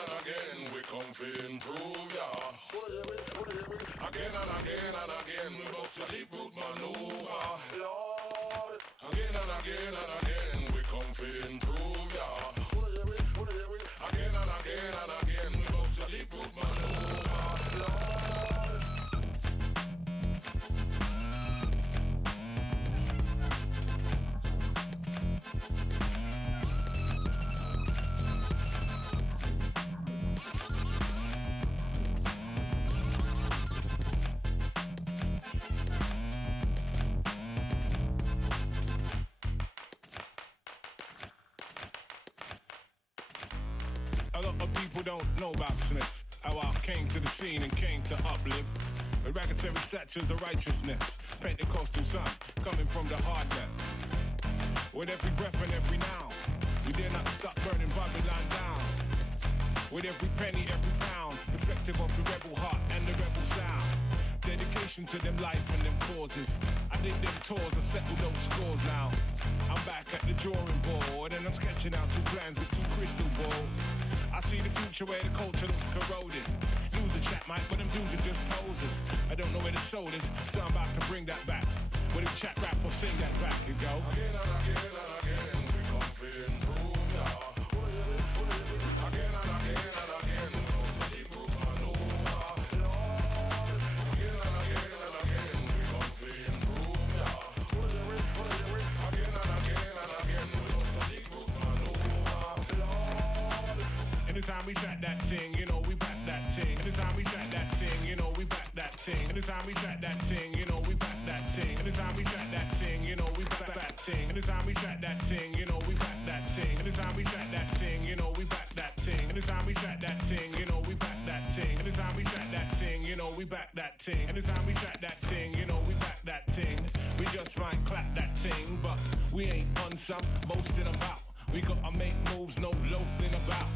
and again we come to improve ya. Again and again and again we both to deep root maneuver. Lord. Again and again and again we come to improve ya. Again and again and again we both to deep root maneuver. Lord. A lot of people don't know about Smith, how I came to the scene and came to uplift. A racketeering statues of righteousness, Pentecostal son, coming from the hard net. With every breath and every now, we dare not stop burning Babylon down. With every penny, every pound, reflective of the rebel heart and the rebel sound. Dedication to them life and them causes. I did them tours and settled those scores now. I'm back at the drawing board and I'm sketching out two plans with two crystal balls. I see the future where the culture looks corroded. Use the chat mic, but them dudes are just posers. I don't know where the soul is, so I'm about to bring that back. Where the chat rap or sing that back and go. Again and again and again we come to improve ya. Again and again and again we go to deep root maneuver. Again and again and again we come to improve ya. Again and again and again we go to deep root maneuver. Anytime we track that ting, you know we back that ting. Anytime we track that ting, you know we back that ting. Anytime we track that ting, you know we back that ting. Anytime we track that ting, you know we back that ting. Anytime we track that ting, you know we back that ting. Anytime we track that ting, you know we back that ting. Anytime we track that ting, you know we back that ting. Anytime we track that ting, you know we back that ting. Anytime we track that ting, you know we back that ting. We just might clap that ting, but we ain't on some boasting about. We gotta make moves, no loafing about.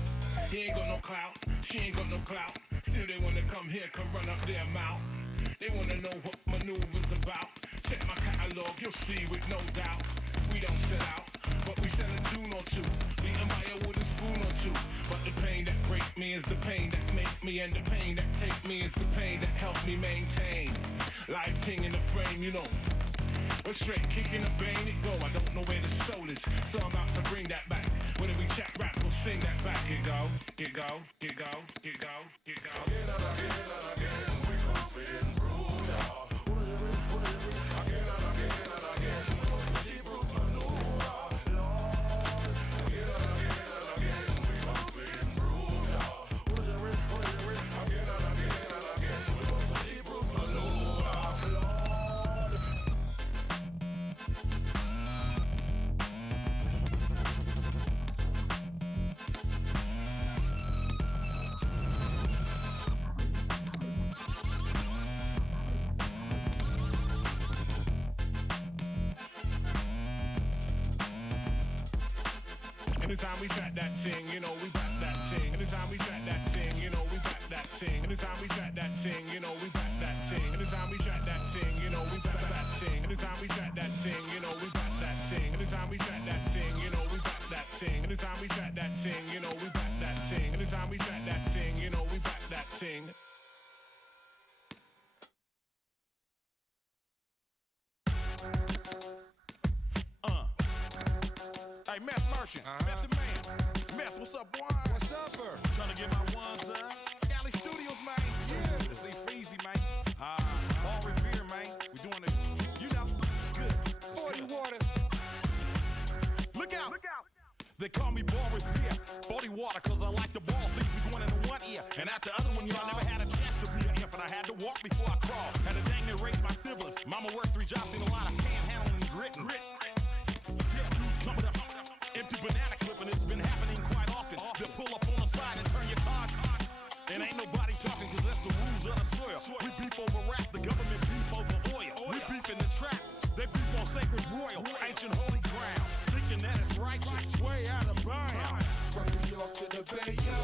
He ain't got no clout, she ain't got no clout. Still they wanna come here, can run up their mouth. They wanna know what maneuver's about. Check my catalog, you'll see with no doubt. We don't sell out, but we sell a tune or two. Eaten by a wooden spoon or two. But the pain that break me is the pain that make me, and the pain that take me is the pain that help me maintain. Life ting in the frame, you know. But straight kicking the vein it go. I don't know where the soul is, so I'm out to bring that back. Whether we chat rap or sing that back, it go, it go, it go, it go, it go. Again and again and again we come to improve ya. Again and again and again we go to deep root maneuver. Again and again and again we come to improve ya. Again and again and again we go to deep root maneuver. Anytime we track that ting, you know we back that ting. Anytime we track that ting, you know we back that ting. Anytime we track that ting, you know we back that ting. Anytime we track that ting, you know we back that ting. Anytime we track that ting, you know we back that ting. Anytime we track that ting, you know we back that ting. Anytime we track that ting, you know we back that ting. Anytime we track that ting, you know we back that ting. Hey, Meth Merchant, Meth the Man. Meth, what's up, boy? What's up, sir? Trying to get my ones up. Cali Studios, man. Yeah. It's Freezy, man. All Revere, man. We doing it. You know, it's good. It's 40 good. water. Look out. Look out. They call me Ball Revere. 40 water, cause I like the ball. Things be going into one ear and out the other one. Y'all never had a chance to be an infant. I had to walk before I crawl. Had to dang near raise my siblings. Mama worked 3 jobs, seen a lot of panhandling and grit. Yeah, blues coming up. Empty banana clip, and it's been happening quite often. They'll pull up on the side and turn your car. And ain't nobody talking, cause that's the rules of the soil. We beef over rap, the government beef over oil. We beef in the trap, they beef on sacred royal, ancient holy ground. Thinking that it's righteous, way out of bounds. From New York to the Bay, yo.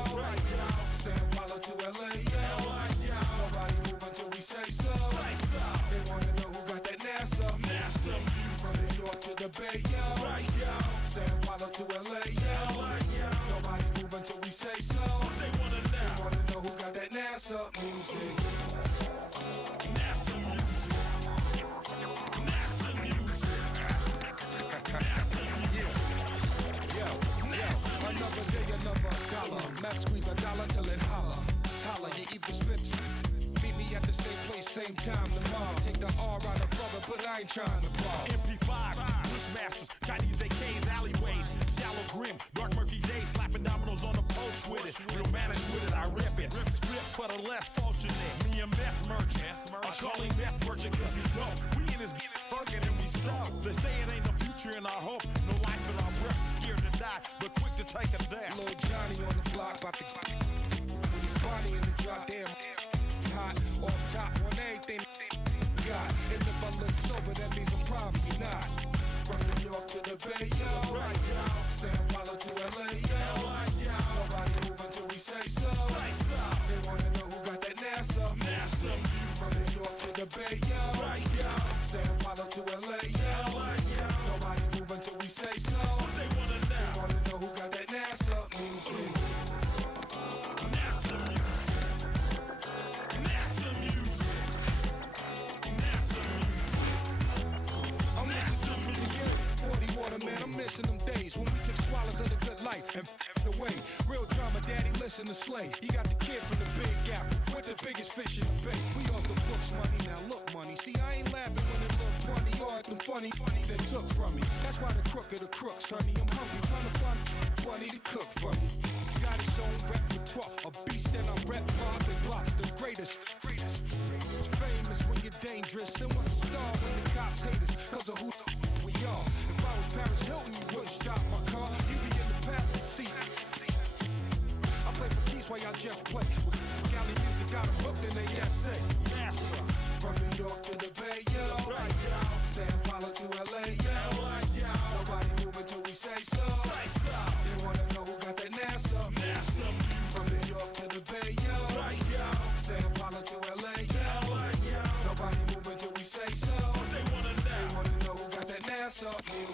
San Paulo to LA, yo. Nobody move until we say so. They wanna know who got that NASA. From New York to the Bay, yo. San Paulo to LA, yo. Nobody move until we say so. They wanna know who got that NASA music. NASA music. NASA music. NASA music. Yo, another day, another dollar. Max squeeze $1 till it holla. Holla, you either spit. Meet me at the same place, same time tomorrow. Take the R out of brother, but I ain't trying to ball. MP5s, Bushmasters, Chinese AKs, alleyways, shallow grim, dark murky days, slapping dominoes on the porch with it. Real managed with it, I rip it. Split for the less fortunate. Me and meth merchant. I call him meth merchant cause he dope. We in his bucket and we stoked. They say it ain't no future in our hope. No life in our breath, scared to die, but quick to take a death. Little Johnny on the block, about to with his body in the drop, damn. Hot, off top, on everything got. And if I look sober, that means I'm probably not. From New York to the Bay, yo. San Paulo to LA, yo. Nobody move until we say so. They wanna know who got that NASA. From New York to the Bay, yo. San Paulo to LA, yo. Nobody move until we say so. They wanna know who got that NASA music. NASA music. NASA music. NASA music. I'm NASA music. 40 water, man, I'm missing them days when we took swallows of the good life and away. Real drama, daddy, listen to Slay. He got the kid from the Big Gap with the biggest fish in the bay. We off the books, money, now look money. See, I ain't laughing when it look funny or acting funny they took from me. That's why the crook of the crooks, honey. I'm hungry, trying to find money to cook for me. Got his own repertoire, a beast and I rep bars and block the greatest. It's famous when you're dangerous, and what's a star when the cops hate us, cause of who we are. If I was Paris Hilton, you wouldn't stop my car, you'd be in the passenger seat. I play for keys while y'all just play. With Cali music, got them hooked in they essay. From New York to the Bay, yo. San Paulo to LA, yo. Nobody move until we say so. They wanna know who got that NASA. From New York to the Bay, yo. San Paulo to LA, yo. Nobody move until we say so. They wanna know who got that NASA music.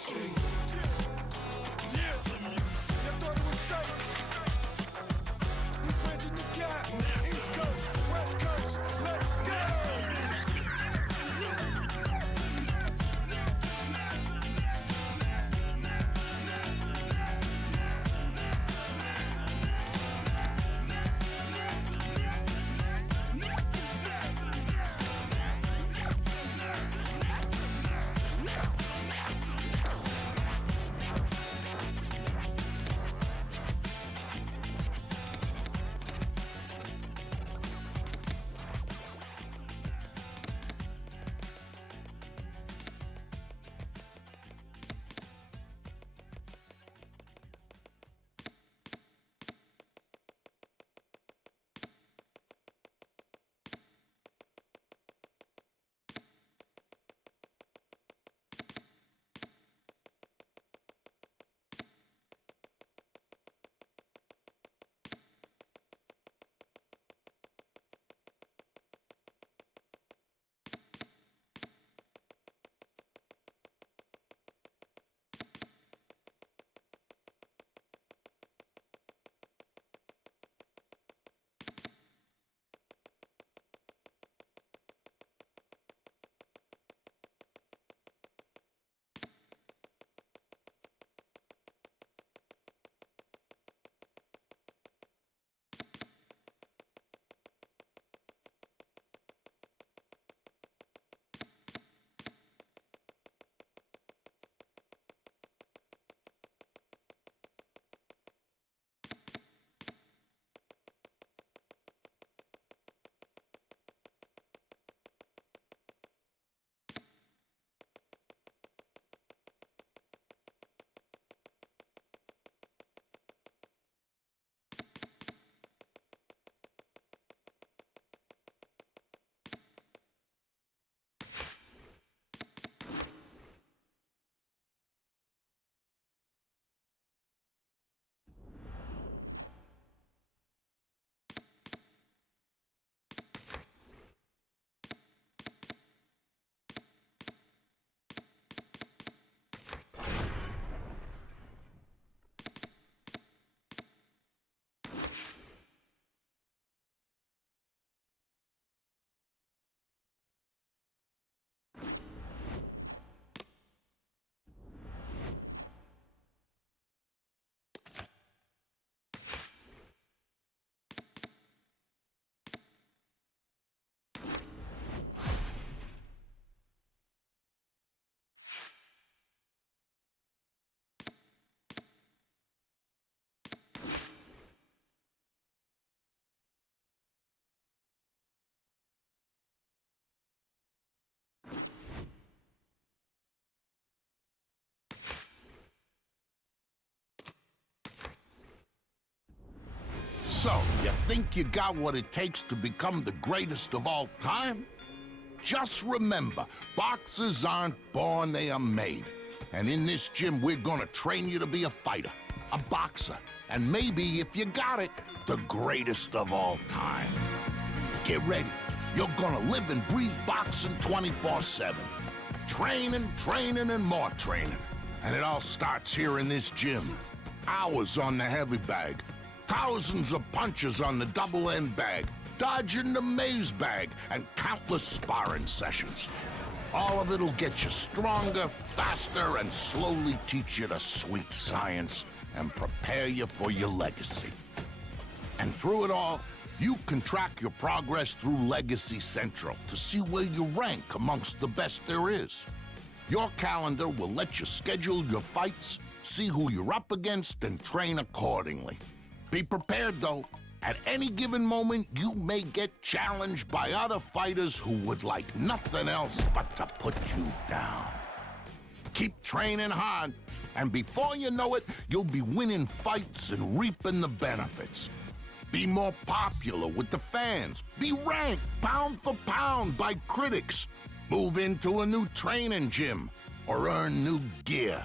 think you got what it takes to become the greatest of all time? Just remember, boxers aren't born, they are made. And in this gym, we're gonna train you to be a fighter, a boxer, and maybe, if you got it, the greatest of all time. Get ready. You're gonna live and breathe boxing 24/7. Training, training, and more training. And it all starts here in this gym. Hours on the heavy bag, thousands of punches on the double end bag, dodging the maze bag, and countless sparring sessions. All of it'll get you stronger, faster, and slowly teach you the sweet science and prepare you for your legacy. And through it all, you can track your progress through Legacy Central to see where you rank amongst the best there is. Your calendar will let you schedule your fights, see who you're up against, and train accordingly. Be prepared, though. At any given moment, you may get challenged by other fighters who would like nothing else but to put you down. Keep training hard, and before you know it, you'll be winning fights and reaping the benefits. Be more popular with the fans. Be ranked pound for pound by critics. Move into a new training gym or earn new gear.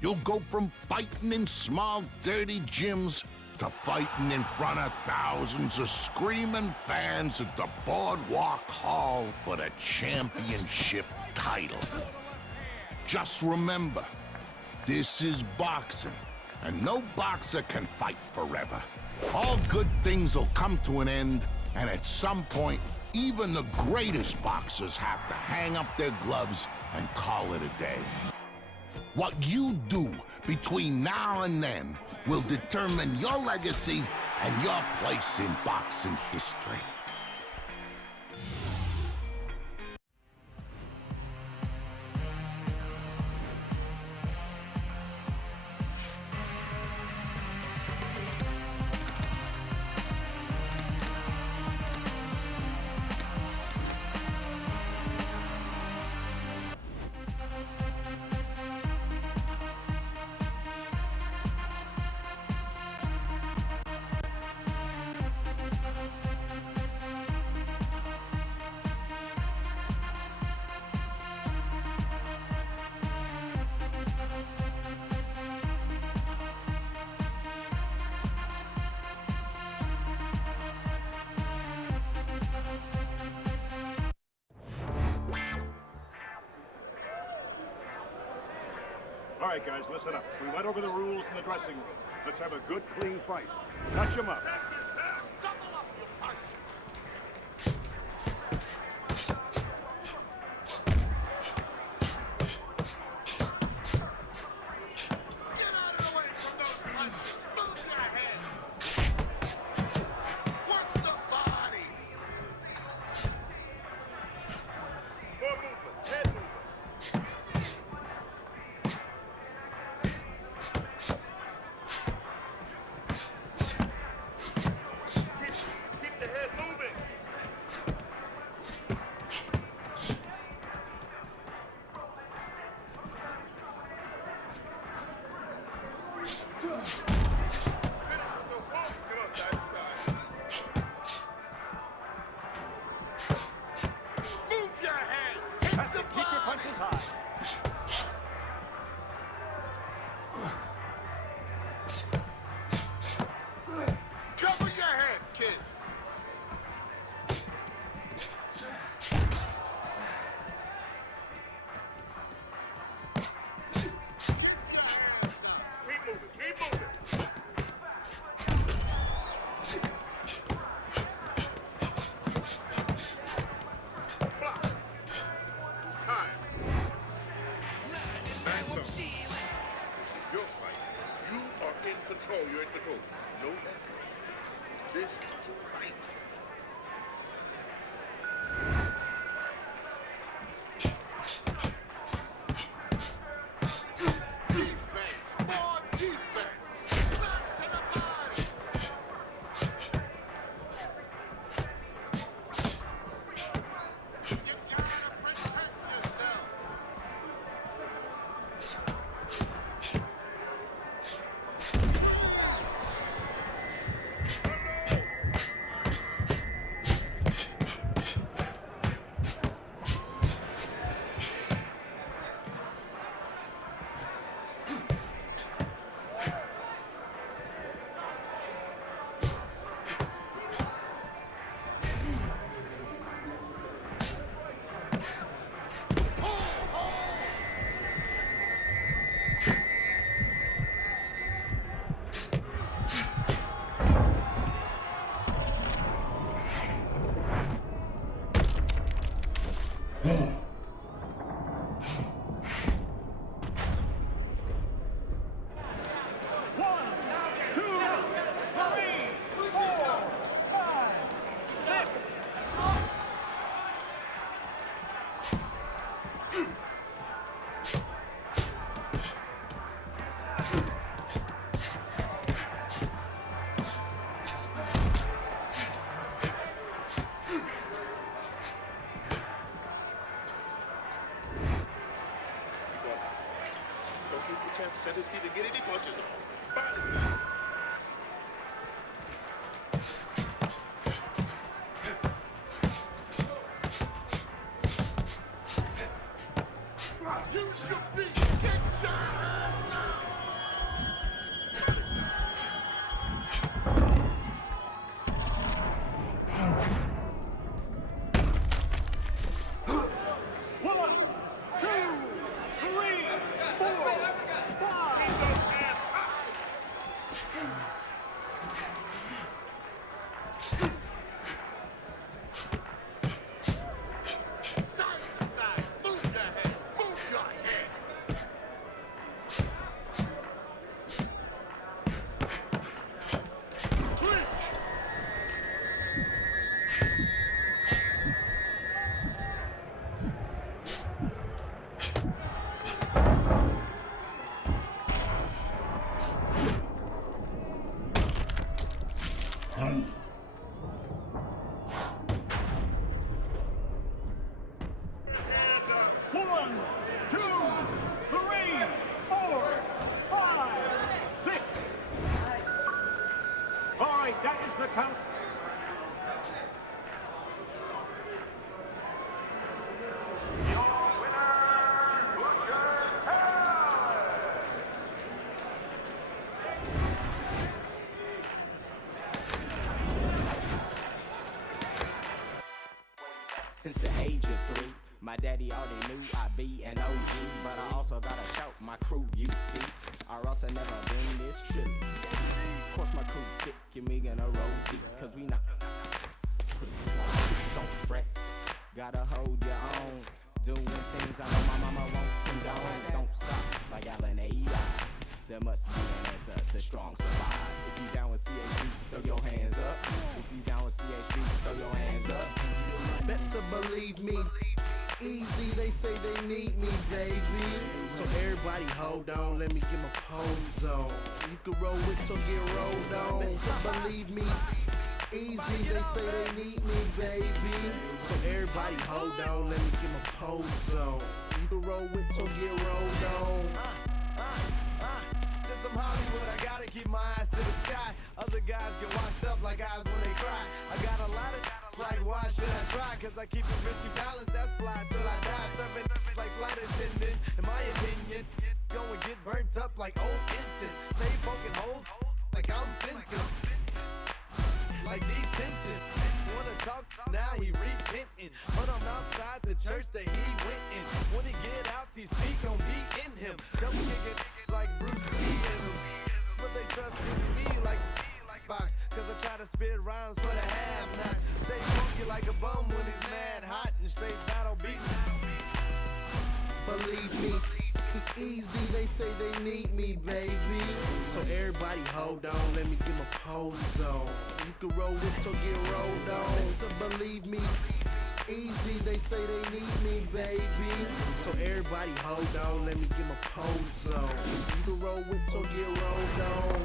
You'll go from fighting in small, dirty gyms to fighting in front of thousands of screaming fans at the Boardwalk Hall for the championship title. Just remember, this is boxing, and no boxer can fight forever. All good things will come to an end, and at some point, even the greatest boxers have to hang up their gloves and call it a day. What you do between now and then will determine your legacy and your place in boxing history. All right, guys, listen up. We went over the rules in the dressing room. Let's have a good, clean fight. Touch him up. You're in control. No effort. This is a fight. Defense. More defense. Back to the body. You gotta protect yourself. chance to tendency to get any punches off. Use your feet. Get your hands now. One, two, three, four, five. Side to side. Move your head. Move your head. One, two, three, four, five, six. All right, that is the count. Your winner, Since the age of 3, my daddy already knew I'd be an OG. But I also gotta shout my crew, you see, or else I never been this true. Of course my crew thick and me gonna roll deep, cause we not don't fret. Gotta hold your own, doing things I know my mama won't condone. Don't stop like Allen AI. There must be an answer, the strong survive. If you down with CHB, throw your hands up. If you down with CHB, throw your hands up. Better believe me. Easy, they say they need me, baby. So everybody hold on, let me get my pose on. You can roll with or get rolled on. Better believe me. Easy, they say they need me, baby. So everybody hold on, let me get my pose on. You can roll with or get rolled on. Since I'm Hollywood, I gotta keep my eyes to the sky. Other guys get washed up like eyes when they cry. I got a lot of like, why should I try? Cause I keep it Richie balanced, that's fly till I die. Serving like flight attendants, in my opinion. Go and get burnt up like old incense. Stay poking holes like I'm fencing. Like detention. Wanna talk, now he repenting. But I'm outside the church that he went in. When he get out, these feet gon' be in him. Double kicking like Bruce Lee in him. But they trust in me like box. Cause I try to spit rhymes for the have-nots. Stay funky like a bum when he's mad hot and straight battle beating. Believe me, it's easy, they say they need me, baby. So everybody hold on, let me get my pose on. You can roll with or get rolled on. So believe me, easy, they say they need me, baby. So everybody hold on, let me get my pose on. You can roll with or get rolled on.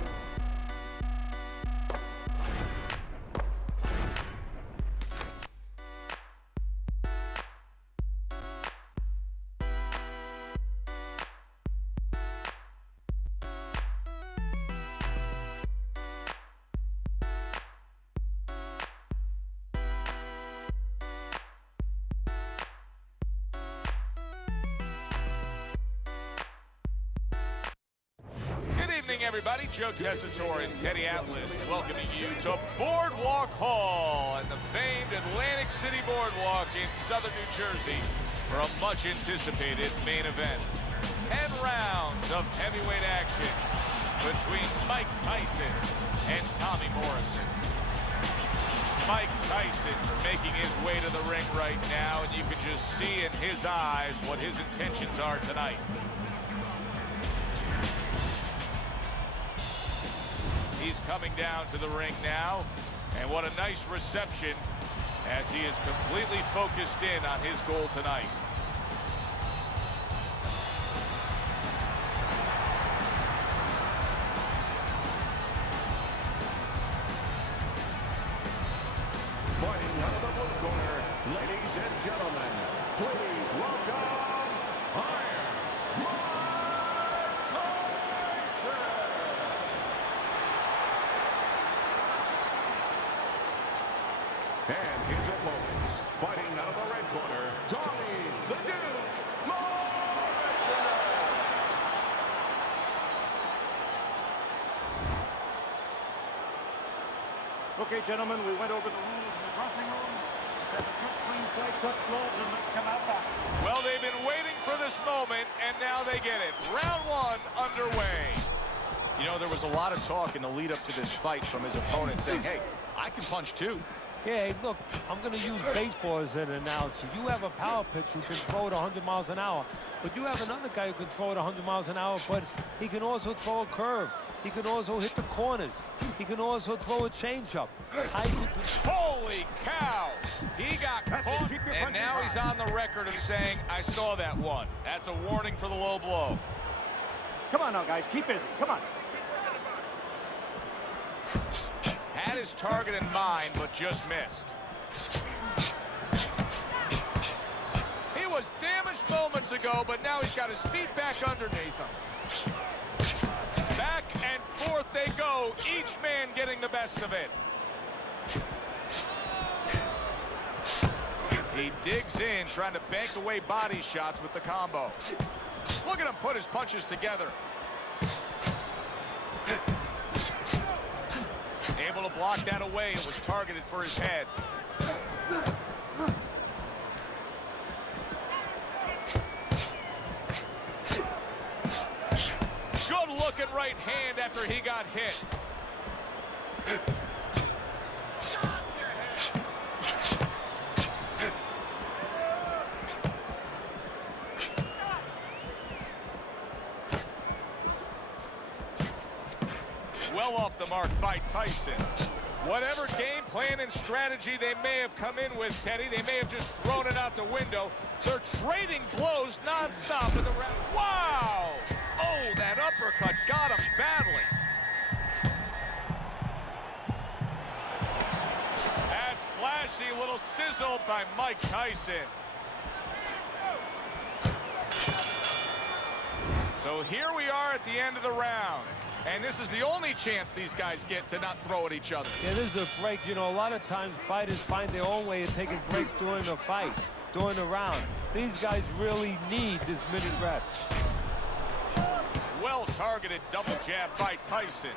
Everybody, Joe Tessitore and Teddy Atlas welcoming you to Boardwalk Hall and the famed Atlantic City Boardwalk in southern New Jersey for a much-anticipated main event. 10 rounds of heavyweight action between Mike Tyson and Tommy Morrison. Mike Tyson's making his way to the ring right now, and you can just see in his eyes what his intentions are tonight. He's coming down to the ring now, and what a nice reception as he is completely focused in on his goal tonight. Fighting out of the blue corner, ladies and gentlemen, please welcome Iron Mike Tyson! And his opponents, fighting out of the red corner, Tommy the Duke Morrison. Okay, gentlemen, we went over the rules in the dressing room. Said the good, clean fight, touch gloves, and let's come out back. Well, they've been waiting for this moment, and now they get it. Round one underway. You know, there was a lot of talk in the lead up to this fight from his opponent saying, hey, I can punch too. Yeah, hey, look, I'm going to use baseball as an analogy. You have a power pitcher who can throw it 100 miles an hour, but you have another guy who can throw it 100 miles an hour, but he can also throw a curve. He can also hit the corners. He can also throw a changeup. Holy cow! He got caught, and now he's on the record of saying, I saw that one. That's a warning for the low blow. Come on now, guys, keep busy. Come on. Had his target in mind, but just missed. He was damaged moments ago, but now he's got his feet back underneath him. Back and forth they go, each man getting the best of it. He digs in, trying to bank away body shots with the combo. Look at him put his punches together. Able to block that away. It was targeted for his head. Good looking right hand after he got hit. Well off the mark by Tyson. Whatever game plan and strategy they may have come in with, Teddy, they may have just thrown it out the window. They're trading blows nonstop in the round. Wow! Oh, that uppercut got him badly. That's flashy little sizzle by Mike Tyson. So here we are at the end of the round. And this is the only chance these guys get to not throw at each other. Yeah, this is a break. You know, a lot of times fighters find their own way of taking a break during the fight, during the round. These guys really need this minute rest. Well-targeted double jab by Tyson.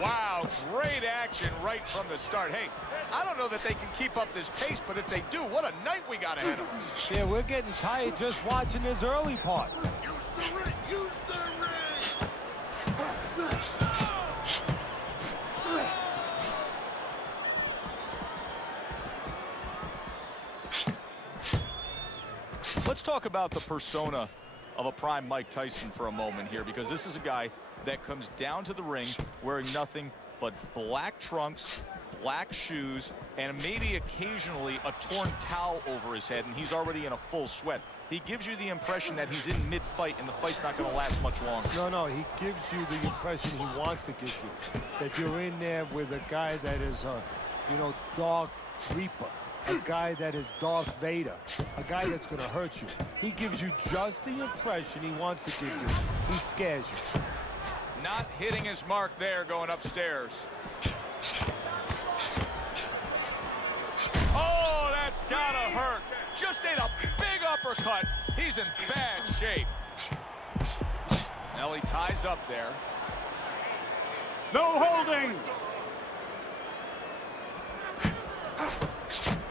Wow, great action right from the start. Hey, I don't know that they can keep up this pace, but if they do, what a night we got ahead of us. Yeah, we're getting tired just watching this early part. Use the ring! Use the ring! Let's talk about the persona of a prime Mike Tyson for a moment here, because this is a guy that comes down to the ring wearing nothing but black trunks, black shoes, and maybe occasionally a torn towel over his head, and he's already in a full sweat. He gives you the impression that he's in mid-fight and the fight's not going to last much longer. No, he gives you the impression he wants to give you. That you're in there with a guy that is, Dark Reaper. A guy that is Darth Vader. A guy that's going to hurt you. He gives you just the impression he wants to give you. He scares you. Not hitting his mark there going upstairs. Oh, that's gotta hurt. Just ate a big uppercut. He's in bad shape. Now he ties up there. No holding.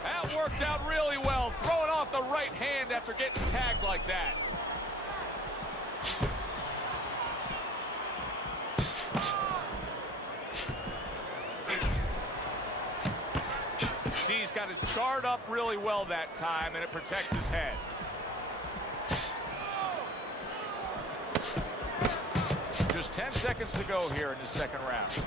That worked out really well. Throwing off the right hand after getting tagged like that. See, he's got his guard up really well that time, and it protects his head. Just 10 seconds to go here in the second round.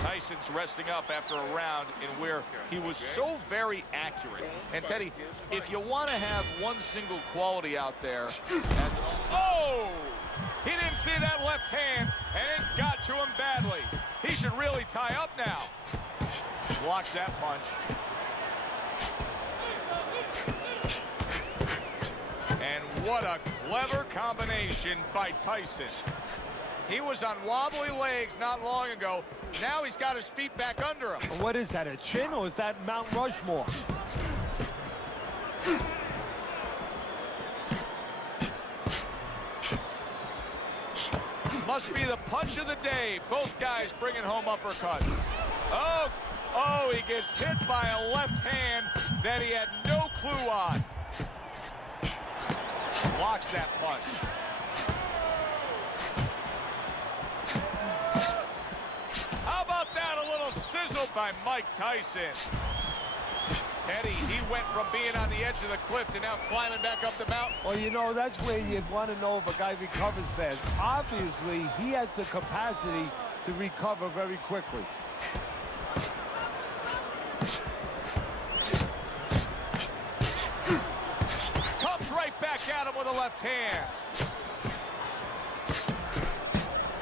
Tyson's resting up after a round in where he was so very accurate. And Teddy, if you want to have one single quality out there as an... Oh! He didn't see that left hand, and it got to him badly. He should really tie up now. Blocks that punch. And what a clever combination by Tyson. He was on wobbly legs not long ago, Now he's got his feet back under him. What is that, a chin, or is that Mount Rushmore? Must be the punch of the day. Both guys bringing home uppercuts. Oh, he gets hit by a left hand that he had no clue on. Blocks that punch. How about that? A little sizzle by Mike Tyson. Teddy, he went from being on the edge of the cliff to now climbing back up the mountain. Well, you know, that's where you'd want to know if a guy recovers fast. Obviously, he has the capacity to recover very quickly. Comes right back at him with a left hand.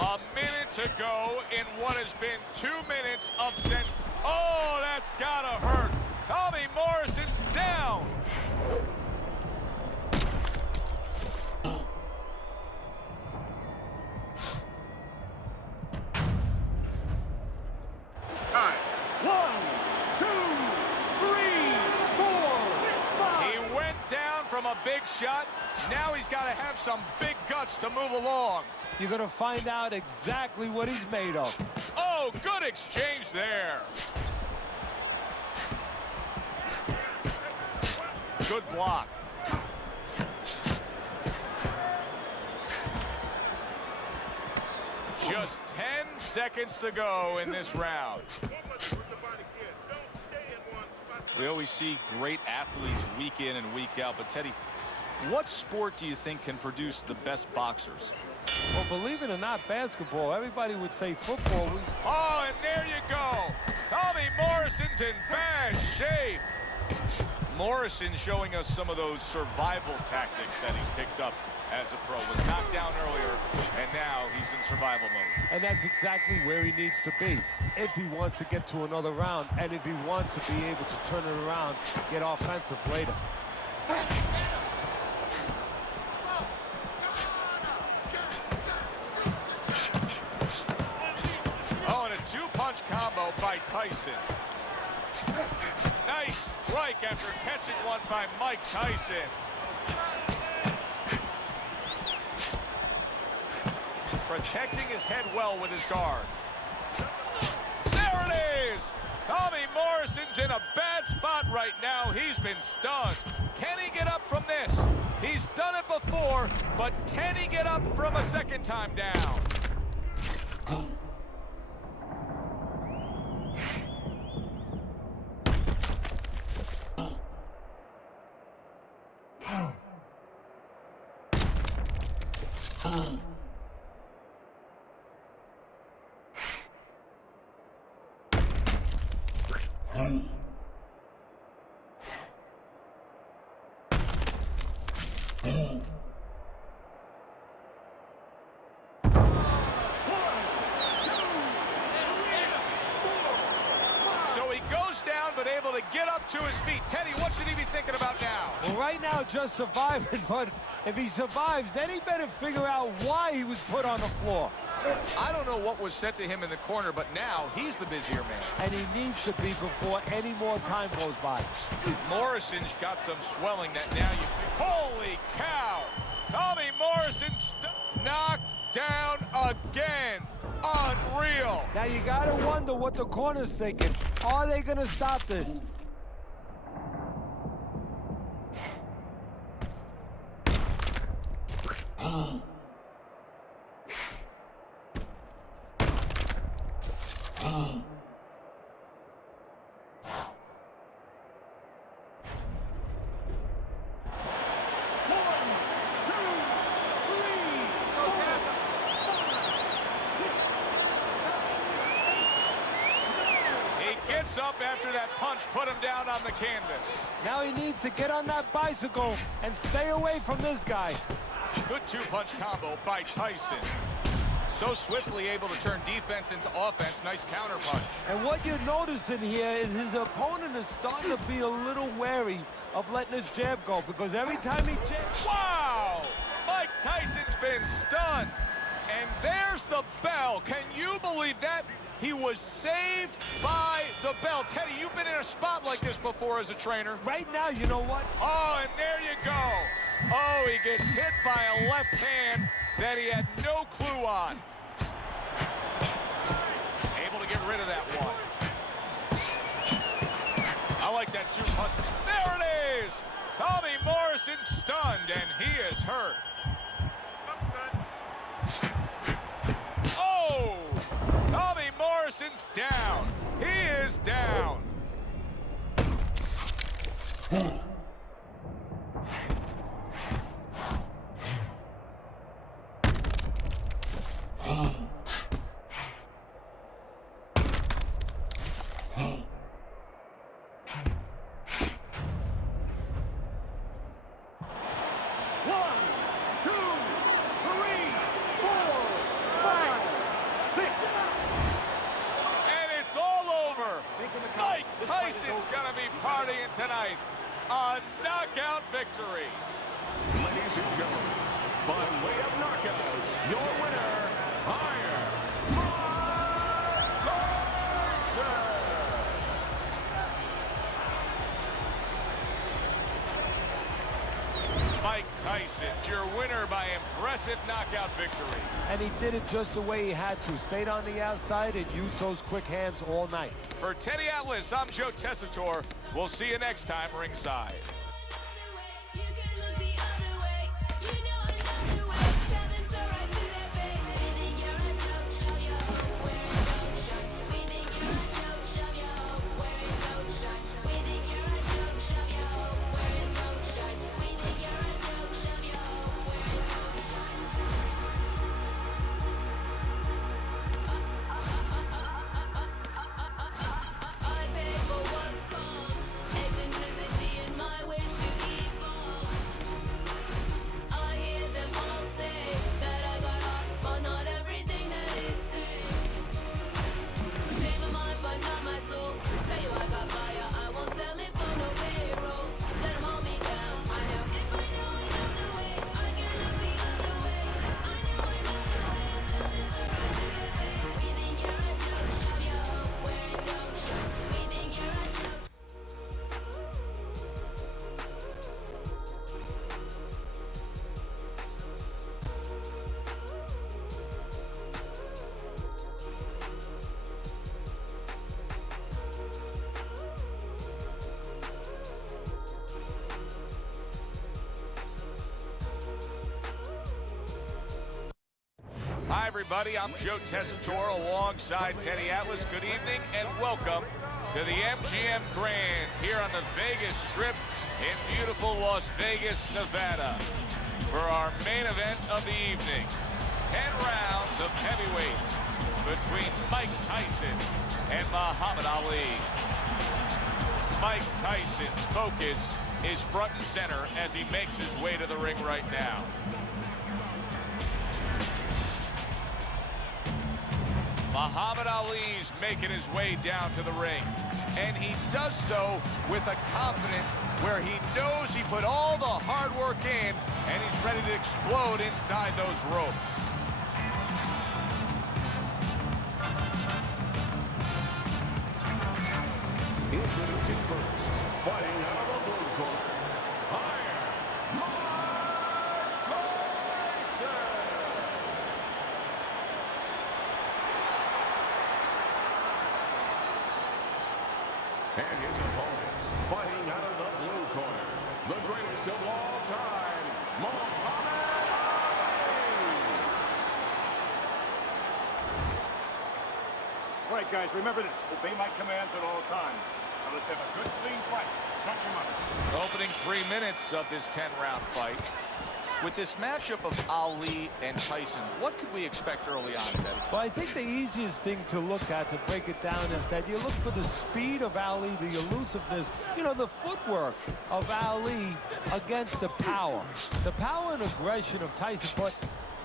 A minute to go in what has been 2 minutes of sense. Oh, that's gotta hurt. Tommy Morrison's down. Time. 1, 2, 3, 4, 5. He went down from a big shot. Now he's got to have some big guts to move along. You're going to find out exactly what he's made of. Oh, good exchange there. Good block. Just 10 seconds to go in this round. We always see great athletes week in and week out, but Teddy, what sport do you think can produce the best boxers? Well, believe it or not, basketball. Everybody would say football. Oh, and there you go. Tommy Morrison's in bad shape. Morrison showing us some of those survival tactics that he's picked up as a pro. Was knocked down earlier, and now he's in survival mode. And that's exactly where he needs to be if he wants to get to another round, and if he wants to be able to turn it around, get offensive later. Oh, and a two-punch combo by Tyson. Nice strike after catching one by Mike Tyson. Protecting his head well with his guard. There it is! Tommy Morrison's in a bad spot right now. He's been stunned. Can he get up from this? He's done it before, but can he get up from a second time down? So he goes down, but able to get up to his feet. Teddy, what should he be thinking about now? Well, right now, just surviving, but if he survives, then he better figure out why he was put on the floor. I don't know what was said to him in the corner, but now he's the busier man. And he needs to be before any more time goes by. Morrison's got some swelling that now you think, holy cow! Tommy Morrison's knocked down again. Unreal. Now you gotta wonder what the corner's thinking. Are they gonna stop this? Up after that punch put him down on the canvas. Now he needs to get on that bicycle and stay away from this guy. Good two-punch combo by Tyson. So swiftly able to turn defense into offense. Nice counter punch. And what you're noticing here is his opponent is starting to be a little wary of letting his jab go, because every time he jabs... Wow! Mike Tyson's been stunned. And there's the bell. Can you believe that? He was saved by the bell. Teddy, you've been in a spot like this before as a trainer. Right now, you know what? Oh, and there you go. Oh, he gets hit by a left hand that he had no clue on. Able to get rid of that one. I like that 2 punches. There it is! Tommy Morrison stunned, and he is hurt. Oh! Tommy Morrison's down. He is down. Mike Tyson's gonna be partying tonight. A knockout victory. Ladies and gentlemen, by way of knockouts, your winner, Mike Tyson's your winner by impressive knockout victory. And he did it just the way he had to. Stayed on the outside and used those quick hands all night. For Teddy Atlas, I'm Joe Tessitore. We'll see you next time ringside. Hi, everybody. I'm Joe Tessitore alongside Teddy Atlas. Good evening and welcome to the MGM Grand here on the Vegas Strip in beautiful Las Vegas, Nevada. For our main event of the evening, 10 rounds of heavyweights between Mike Tyson and Muhammad Ali. Mike Tyson's focus is front and center as he makes his way to the ring right now. Muhammad Ali's making his way down to the ring, and he does so with a confidence where he knows he put all the hard work in, and he's ready to explode inside those ropes. introducing first, fighting out of the blue corner, and his opponents, fighting out of the blue corner, the greatest of all time, Muhammad Ali. All right, guys, remember this. Obey my commands at all times. Now let's have a good, clean fight. Touch him up. Opening 3 minutes of this 10-round fight. With this matchup of Ali and Tyson, what could we expect early on, Teddy? Well, I think the easiest thing to look at, to break it down, is that you look for the speed of Ali, the elusiveness, you know, the footwork of Ali against the power. The power and aggression of Tyson, but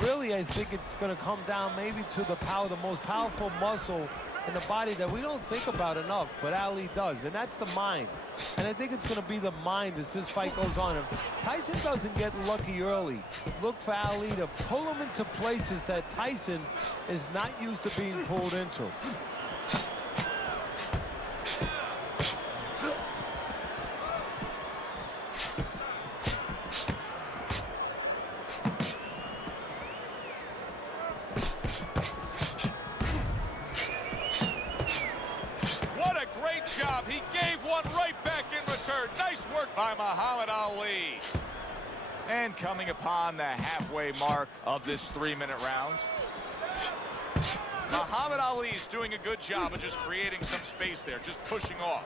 really I think it's going to come down maybe to the power, the most powerful muscle in the body that we don't think about enough, but Ali does, and that's the mind. And I think it's going to be the mind as this fight goes on. If Tyson doesn't get lucky early, look for Ali to pull him into places that Tyson is not used to being pulled into. He gave one right back in return. Nice work by Muhammad Ali. And coming upon the halfway mark of this 3-minute round, Muhammad Ali is doing a good job of just creating some space there, just pushing off.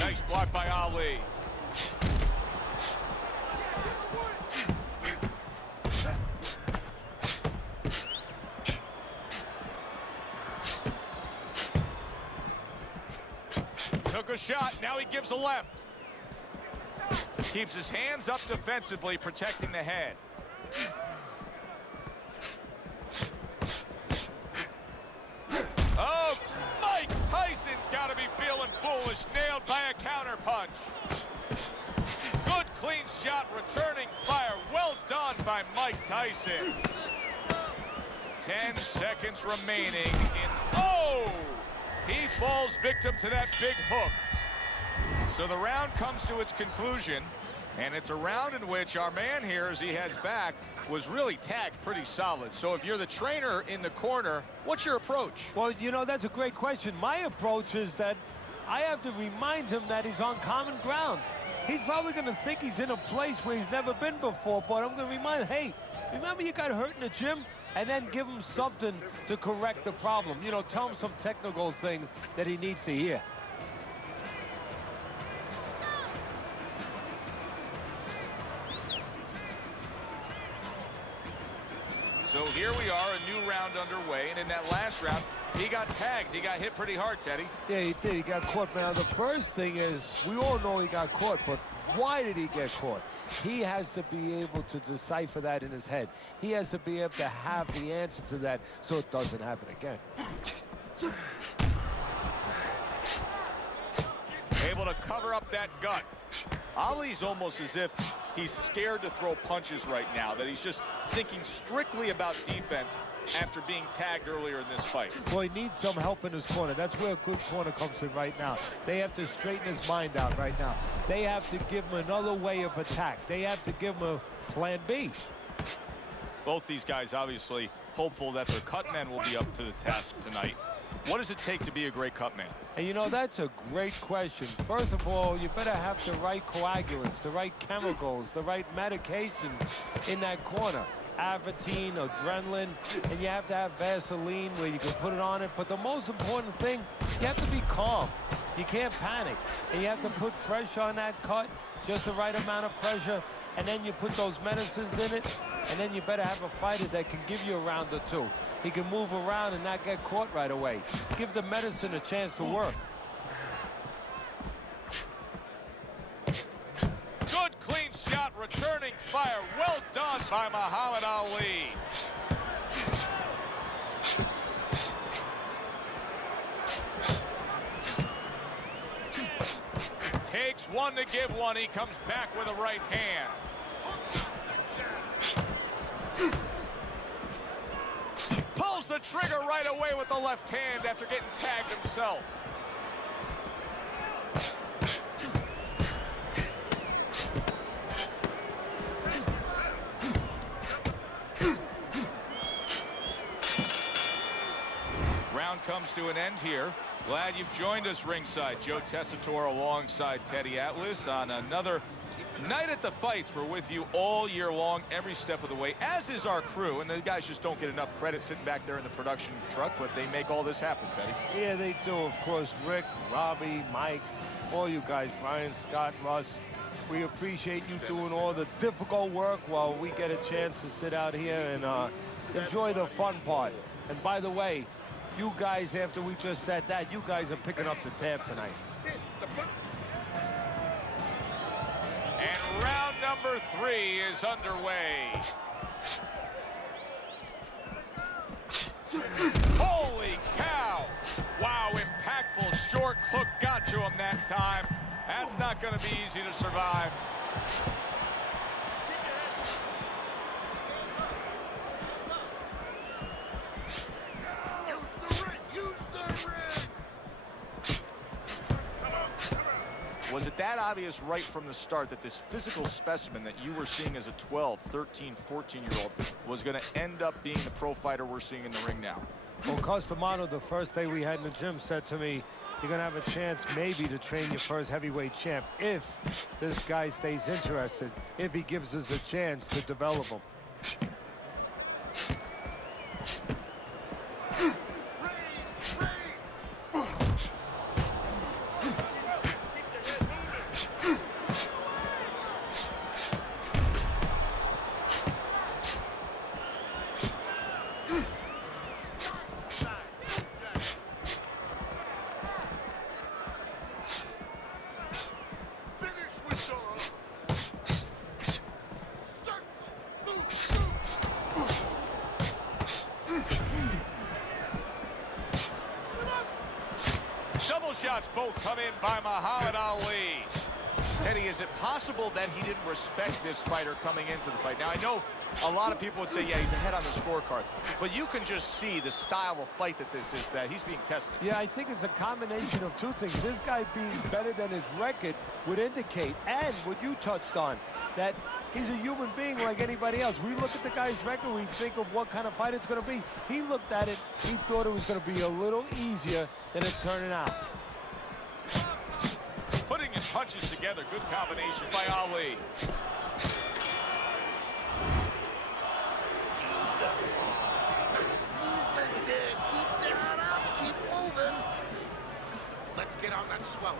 Nice block by Ali. Took a shot, now he gives a left. Keeps his hands up defensively, protecting the head. Oh, Mike Tyson's got to be feeling foolish, nailed by a counter punch. Good clean shot, returning fire. Well done by Mike Tyson. 10 seconds remaining in, oh! He falls victim to that big hook. So the round comes to its conclusion, and it's a round in which our man here, as he heads back, was really tagged pretty solid. So if you're the trainer in the corner, what's your approach? Well, you know, that's a great question. My approach is that I have to remind him that he's on common ground. He's probably going to think he's in a place where he's never been before, but I'm going to remind him, hey, remember you got hurt in the gym? And then give him something to correct the problem. You know, tell him some technical things that he needs to hear. So here we are, a new round underway, and in that last round, he got tagged. He got hit pretty hard, Teddy. Yeah, he did. He got caught. Now, the first thing is, we all know he got caught, but why did he get caught? He has to be able to decipher that in his head. He has to be able to have the answer to that so it doesn't happen again. Able to cover up that gut. Ali's almost as if he's scared to throw punches right now, that he's just thinking strictly about defense after being tagged earlier in this fight. Well, he needs some help in his corner. That's where a good corner comes in right now. They have to straighten his mind out right now. They have to give him another way of attack. They have to give him a plan B. Both these guys obviously hopeful that their cut men will be up to the task tonight. What does it take to be a great cut man? And you know, that's a great question. First of all, you better have the right coagulants, the right chemicals, the right medications in that corner. Avatine, adrenaline, and you have to have Vaseline where you can put it on it. But the most important thing, you have to be calm. You can't panic. And you have to put pressure on that cut, just the right amount of pressure, and then you put those medicines in it, and then you better have a fighter that can give you a round or two. He can move around and not get caught right away. Give the medicine a chance to work. Good clean shot, returning fire. Well done by Muhammad Ali. Takes one to give one. He comes back with a right hand. Pulls the trigger right away with the left hand after getting tagged himself. Round comes to an end here. Glad you've joined us ringside. Joe Tessitore alongside Teddy Atlas on another night at the fights. We're with you all year long, every step of the way, as is our crew. And the guys just don't get enough credit sitting back there in the production truck, but they make all this happen, Teddy. Yeah, they do. Of course, Rick, Robbie, Mike, all you guys, Brian, Scott, Russ. We appreciate you doing all the difficult work while we get a chance to sit out here and enjoy the fun part. And by the way, you guys, after we just said that, you guys are picking up the tab tonight. And round number 3 is underway. Holy cow! Wow, impactful short hook got to him that time. That's not going to be easy to survive. Was it that obvious right from the start that this physical specimen that you were seeing as a 12, 13, 14-year-old was going to end up being the pro fighter we're seeing in the ring now? Well, Costamano, the first day we had in the gym, said to me, you're going to have a chance maybe to train your first heavyweight champ if this guy stays interested, if he gives us a chance to develop him. Double shots both come in by Muhammad Ali. Teddy, is it possible that he didn't respect this fighter coming into the fight? Now, I know a lot of people would say, yeah, he's ahead on the scorecards, but you can just see the style of fight that this is, that he's being tested. Yeah, I think it's a combination of two things. This guy being better than his record would indicate, and what you touched on, that he's a human being like anybody else. We look at the guy's record, we think of what kind of fight it's going to be. He looked at it, he thought it was going to be a little easier than it's turning out. Putting his punches together, good combination by Ali. Keep moving. Let's get on that swelling.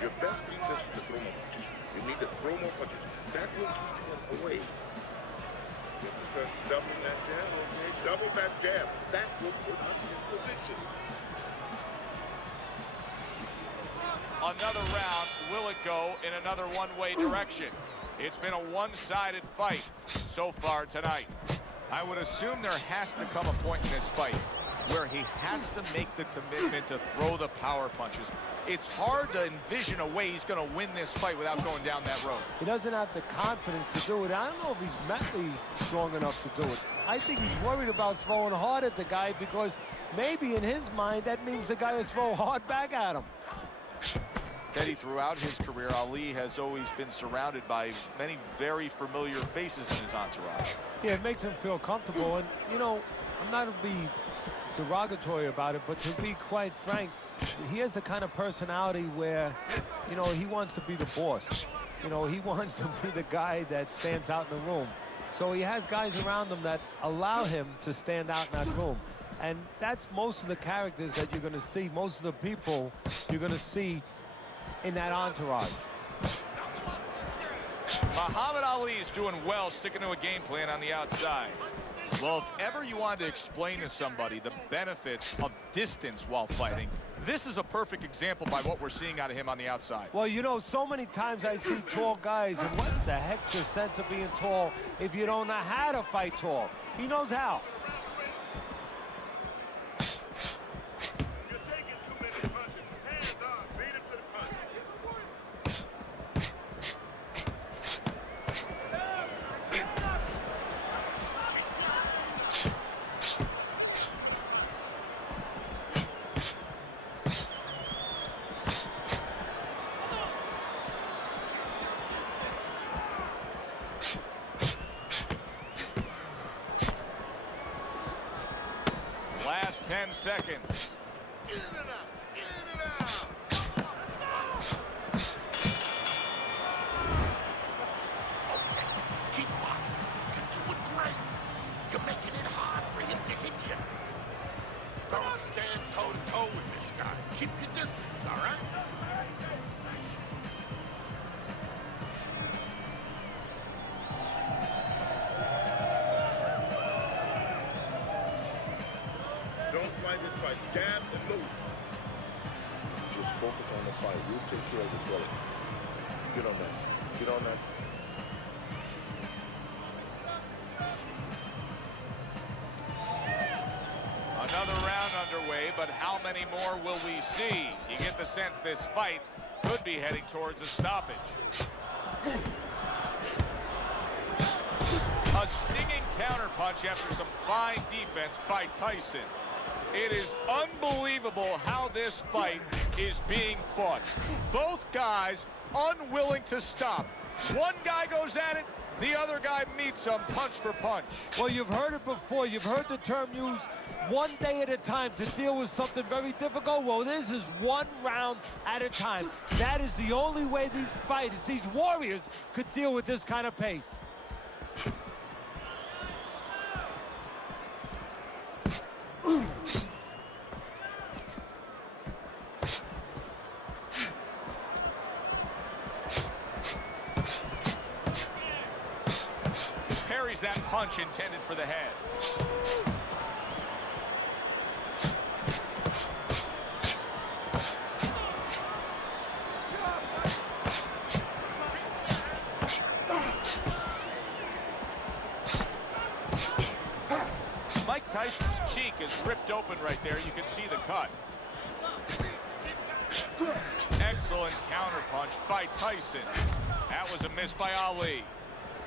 Your best defense is to throw more punches. You need to throw more punches. That will keep him away. You have to start doubling that jab, okay? Double that jab. That will put us in position. Another round, will it go in another one-way direction? It's been a one-sided fight so far tonight. I would assume there has to come a point in this fight where he has to make the commitment to throw the power punches. It's hard to envision a way he's going to win this fight without going down that road. He doesn't have the confidence to do it. I don't know if he's mentally strong enough to do it. I think he's worried about throwing hard at the guy because maybe in his mind that means the guy will throw hard back at him. Teddy, throughout his career, Ali has always been surrounded by many very familiar faces in his entourage. Yeah, it makes him feel comfortable. And, you know, I'm not to be derogatory about it, but to be quite frank, he has the kind of personality where, you know, he wants to be the boss. You know, he wants to be the guy that stands out in the room. So he has guys around him that allow him to stand out in that room. And that's most of the characters that you're going to see, most of the people you're going to see in that entourage. Muhammad Ali is doing well sticking to a game plan on the outside. Well, if ever you wanted to explain to somebody the benefits of distance while fighting, this is a perfect example by what we're seeing out of him on the outside. Well, you know, so many times I see tall guys, and what the heck's the sense of being tall if you don't know how to fight tall? He knows how. Last 10 seconds. In and out. In and out. Okay, keep boxing. You're doing great. You're making it hard for him to hit you. Don't stand toe-to-toe with this guy. Keep your distance, all right? Don't fight this fight right, jab and move. Just focus on the fight. We'll take care of this fellow. Get on that. Get on that. Another round underway, but how many more will we see? You get the sense this fight could be heading towards a stoppage. A stinging counterpunch after some fine defense by Tyson. It is unbelievable how this fight is being fought. Both guys unwilling to stop. One guy goes at it, the other guy meets him punch for punch. Well, you've heard it before. You've heard the term used, one day at a time to deal with something very difficult. Well, this is one round at a time. That is the only way these fighters, these warriors, could deal with this kind of pace. Parries that punch intended for the head. Mike Tyson's cheek is ripped open right there. You can see the cut. Excellent counterpunch by Tyson. That was a miss by Ali.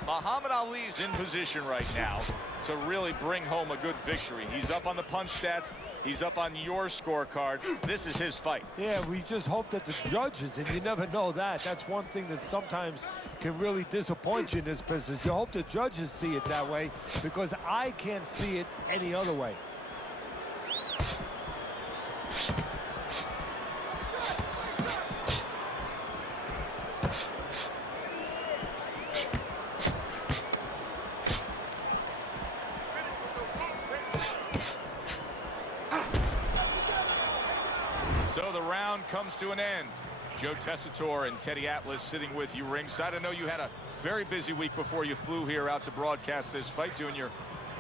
Muhammad Ali's in position right now to really bring home a good victory. He's up on the punch stats. He's up on your scorecard. This is his fight. Yeah, we just hope that the judges, and you never know that. That's one thing that sometimes can really disappoint you in this business. You hope the judges see it that way, because I can't see it any other way. So the round comes to an end. Joe Tessitore and Teddy Atlas sitting with you ringside. I know you had a very busy week before you flew here out to broadcast this fight, doing your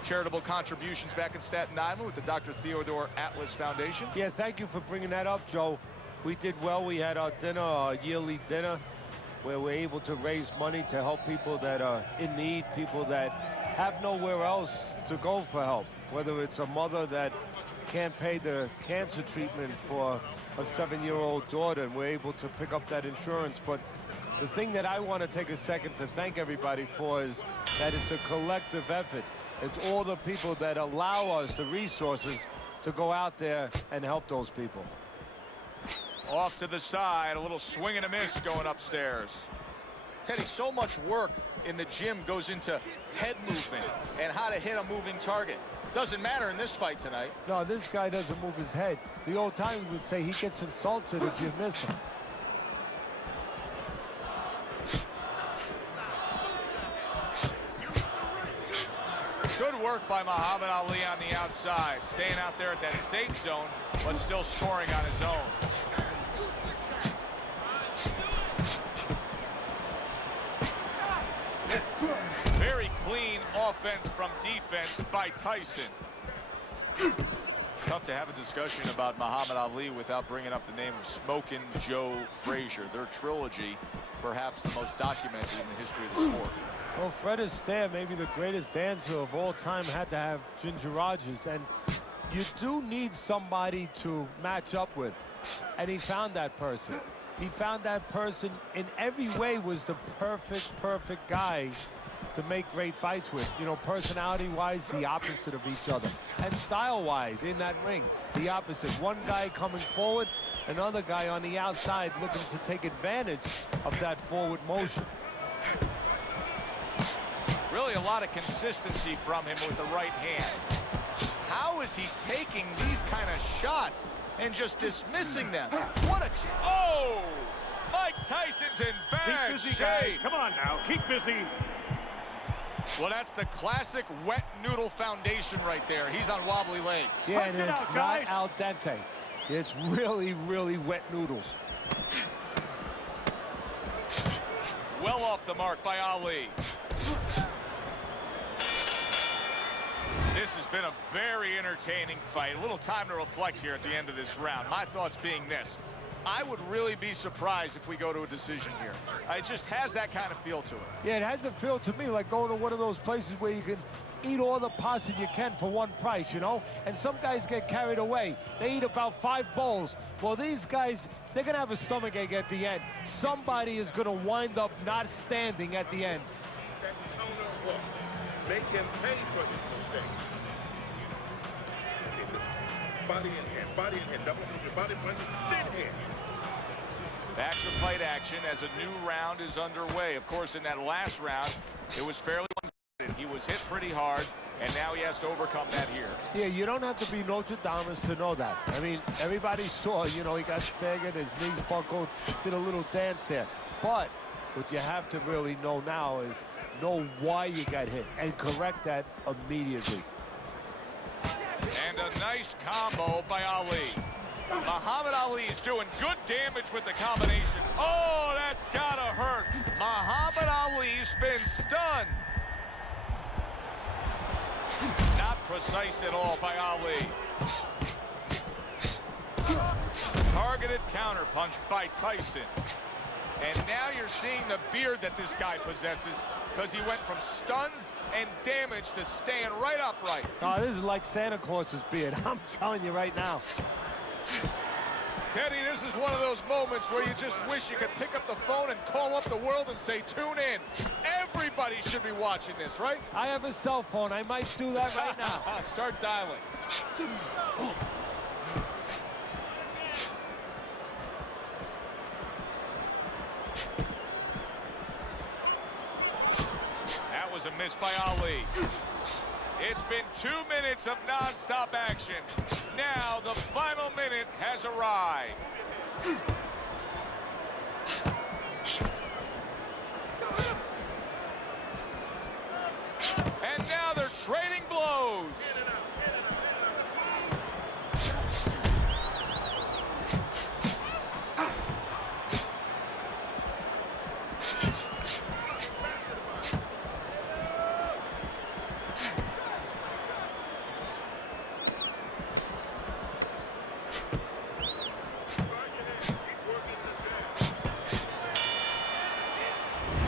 charitable contributions back in Staten Island with the Dr. Theodore Atlas Foundation. Yeah, thank you for bringing that up, Joe. We did well. We had our dinner, our yearly dinner, where we're able to raise money to help people that are in need, people that have nowhere else to go for help, whether it's a mother that can't pay the cancer treatment for a 7-year-old daughter, and we're able to pick up that insurance. But the thing that I want to take a second to thank everybody for is that it's a collective effort. It's all the people that allow us the resources to go out there and help those people. Off to the side, a little swing and a miss going upstairs. Teddy, so much work in the gym goes into head movement and how to hit a moving target. Doesn't matter in this fight tonight. No, this guy doesn't move his head. The old timers would say he gets insulted if you miss him. Good work by Muhammad Ali on the outside, staying out there at that safe zone, but still scoring on his own. Very clean offense from defense by Tyson. Tough to have a discussion about Muhammad Ali without bringing up the name of Smokin' Joe Frazier. Their trilogy, perhaps the most documented in the history of the sport. Well, Fred Astaire, maybe the greatest dancer of all time, had to have Ginger Rogers, and you do need somebody to match up with, and he found that person. He found that person in every way, was the perfect guy to make great fights with. You know, personality-wise, the opposite of each other. And style-wise, in that ring, the opposite. One guy coming forward, another guy on the outside looking to take advantage of that forward motion. Really a lot of consistency from him with the right hand. How is he taking these kind of shots and just dismissing them? What a... Oh! Mike Tyson's in bad busy, shape. guys. Come on now, keep busy. Well, that's the classic wet noodle foundation right there. He's on wobbly legs. Yeah, and it's not al dente. It's really wet noodles. Well off the mark by Ali. This has been a very entertaining fight. A little time to reflect here at the end of this round. My thoughts being this. I would really be surprised if we go to a decision here. It just has that kind of feel to it. Yeah, it has a feel to me like going to one of those places where you can eat all the pasta you can for one price, you know? And some guys get carried away. They eat about 5 bowls. Well, these guys, they're going to have a stomachache at the end. Somebody is going to wind up not standing at the end. That counter hook. Make him pay for his mistakes. Okay, listen. Body in hand, double move your body punch, then hand. Back to fight action as a new round is underway. Of course, in that last round, it was fairly one-sided. He was hit pretty hard, and now he has to overcome that here. Yeah, you don't have to be Notre Dame to know that. I mean, everybody saw, you know, he got staggered, his knees buckled, did a little dance there. But what you have to really know now is know why you got hit and correct that immediately. And a nice combo by Ali. Muhammad Ali is doing good damage with the combination. Oh, that's gotta hurt. Muhammad Ali's been stunned. Not precise at all by Ali. Targeted counterpunch by Tyson. And now you're seeing the beard that this guy possesses because he went from stunned and damaged to staying right upright. Oh, this is like Santa Claus's beard. I'm telling you right now. Teddy, this is one of those moments where you just wish you could pick up the phone and call up the world and say, tune in. Everybody should be watching this, right? I have a cell phone. I might do that right now. Start dialing. That was a miss by Ali. It's been 2 minutes of non-stop action. Now the final minute has arrived. And now they're trading blows.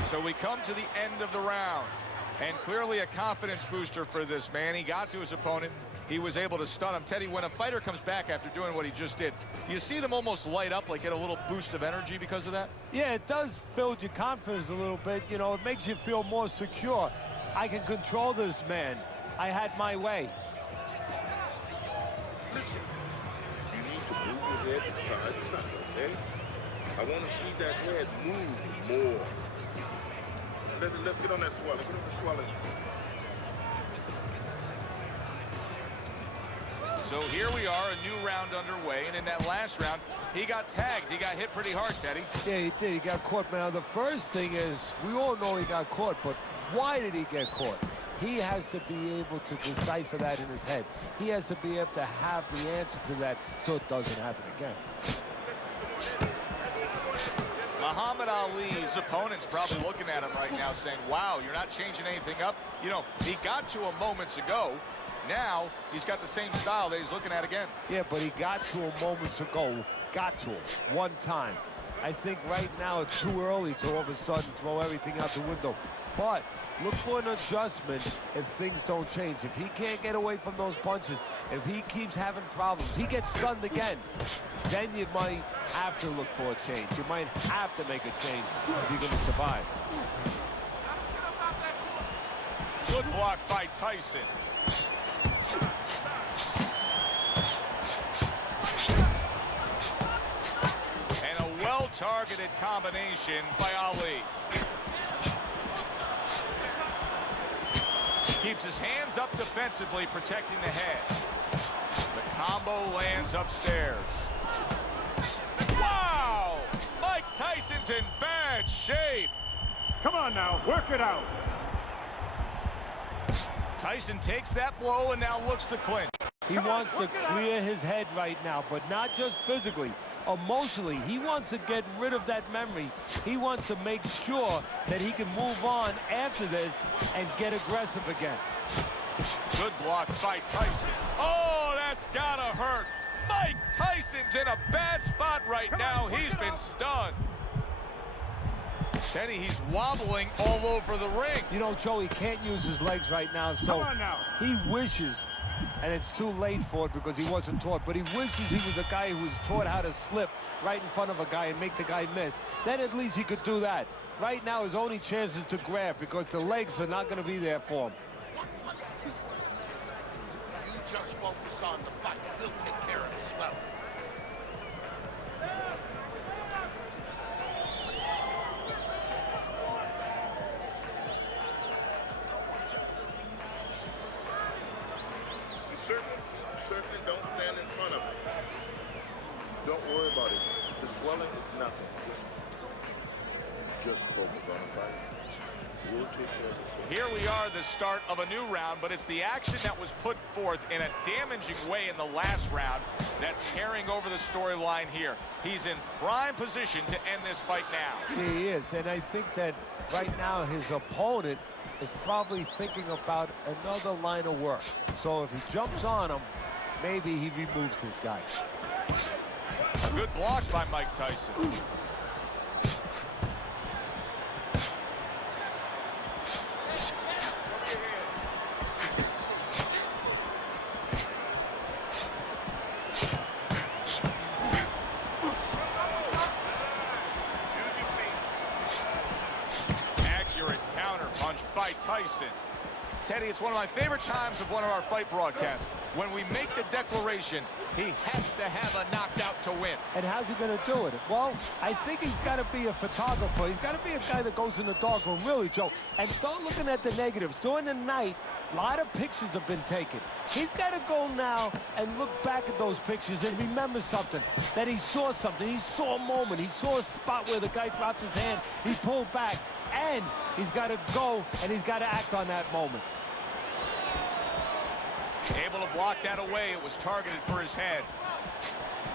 So we come to the end of the round, and clearly a confidence booster for this man. He got to his opponent. He was able to stun him. Teddy, when a fighter comes back after doing what he just did, do you see them almost light up, like get a little boost of energy because of that? Yeah, it does build your confidence a little bit. You know, it makes you feel more secure. I can control this man. I had my way. Listen, you need to move your head from side to side, okay? I want to see that head move more. Let's get on that swelling. Get on the swelling. So here we are, a new round underway, and in that last round, he got tagged. He got hit pretty hard, Teddy. Yeah, he did. He got caught. Now, the first thing is, we all know he got caught, but why did he get caught? He has to be able to decipher that in his head. He has to be able to have the answer to that so it doesn't happen again. Muhammad Ali's opponent's probably looking at him right now saying, wow, you're not changing anything up. You know, he got to him moments ago. Now he's got the same style that he's looking at again. Yeah, but he got to him moments ago. Got to him one time. I think right now it's too early to all of a sudden throw everything out the window. But look for an adjustment if things don't change. If he can't get away from those punches, if he keeps having problems, he gets stunned again, then you might have to look for a change. You might have to make a change if you're going to survive. Good block by Tyson. And a well-targeted combination by Ali. Keeps his hands up defensively, protecting the head. The combo lands upstairs. Wow! Mike Tyson's in bad shape. Come on now, work it out. Tyson takes that blow and now looks to clinch. He wants to clear his head right now, but not just physically. Emotionally, he wants to get rid of that memory. He wants to make sure that he can move on after this and get aggressive again. Good block by Tyson. Oh, that's gotta hurt. Mike Tyson's in a bad spot right now. He's been stunned. Teddy, he's wobbling all over the ring. You know, Joe, he can't use his legs right now, so he wishes, and it's too late for it because he wasn't taught, but he wishes he was a guy who was taught how to slip right in front of a guy and make the guy miss. Then at least he could do that. Right now, his only chance is to grab because the legs are not going to be there for him. You just focus on the fight. We'll take care of the swell. Certainly don't stand in front of it. Don't worry about it. The swelling is nothing. Just focus on the fight. We'll take care of it. Here we are, the start of a new round, but it's the action that was put forth in a damaging way in the last round that's carrying over the storyline here. He's in prime position to end this fight now. He is, and I think that right now his opponent is probably thinking about another line of work. So if he jumps on him, maybe he removes this guy. A good block by Mike Tyson. Accurate counter punch by Tyson. Teddy, it's one of my favorite times of one of our fight broadcasts. When we make the declaration, he has to have a knockout to win. And how's he going to do it? Well, I think he's got to be a photographer. He's got to be a guy that goes in the darkroom, really, Joe, and start looking at the negatives. During the night, a lot of pictures have been taken. He's got to go now and look back at those pictures and remember something, that he saw something. He saw a moment. He saw a spot where the guy dropped his hand. He pulled back, and he's got to go, and he's got to act on that moment. Able to block that away. It was targeted for his head.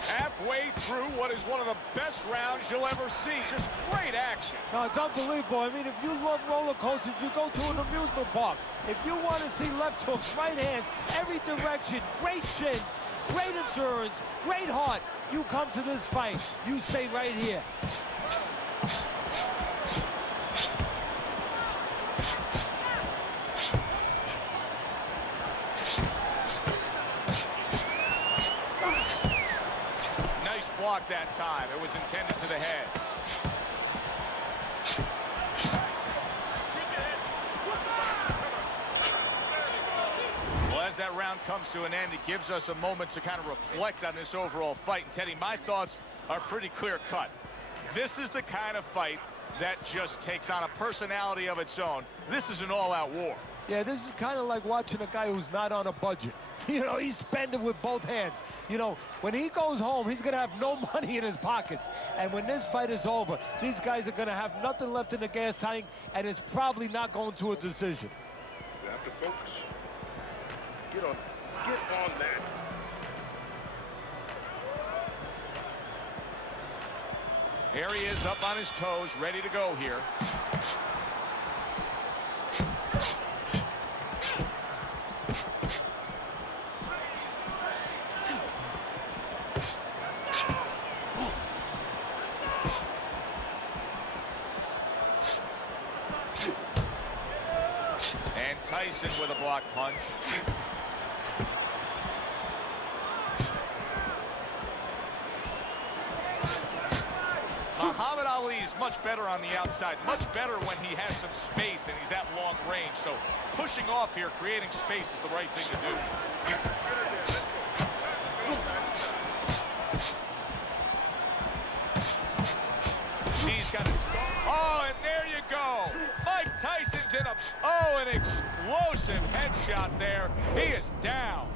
Halfway through what is one of the best rounds you'll ever see. Just great action. No, it's unbelievable. I mean, if you love roller coasters, you go to an amusement park. If you want to see left hooks, right hands, every direction, great chins, great endurance, great heart, you come to this fight. You stay right here. Block that time. It was intended to the head. Well, as that round comes to an end, it gives us a moment to kind of reflect on this overall fight. And Teddy, my thoughts are pretty clear cut. This is the kind of fight that just takes on a personality of its own. This is an all-out war. Yeah, this is kind of like watching a guy who's not on a budget. You know, he's spending with both hands. You know, when he goes home, he's going to have no money in his pockets. And when this fight is over, these guys are going to have nothing left in the gas tank, and it's probably not going to a decision. You have to focus. Get on that. Here he is up on his toes, ready to go here. And Tyson with a block punch. Muhammad Ali is much better on the outside, much better when he has some space and he's at long range. So pushing off here, creating space is the right thing to do. She's got it. Oh, and there you go. Mike Tyson's in an explosive headshot there. He is down.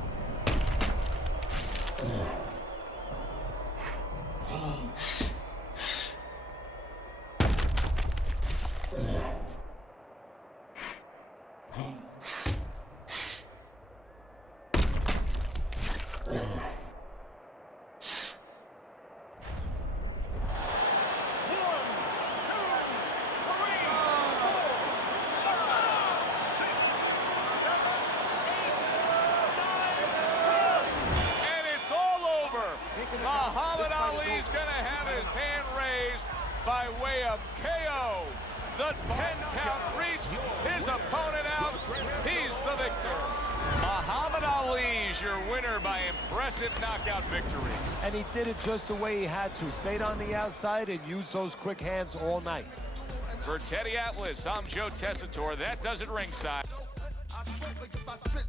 by way of KO. The 10-count reached his opponent out. He's the victor. Muhammad Ali's your winner by impressive knockout victory. And he did it just the way he had to. Stayed on the outside and used those quick hands all night. For Teddy Atlas, I'm Joe Tessitore. That does it ringside. I spoke like if I spit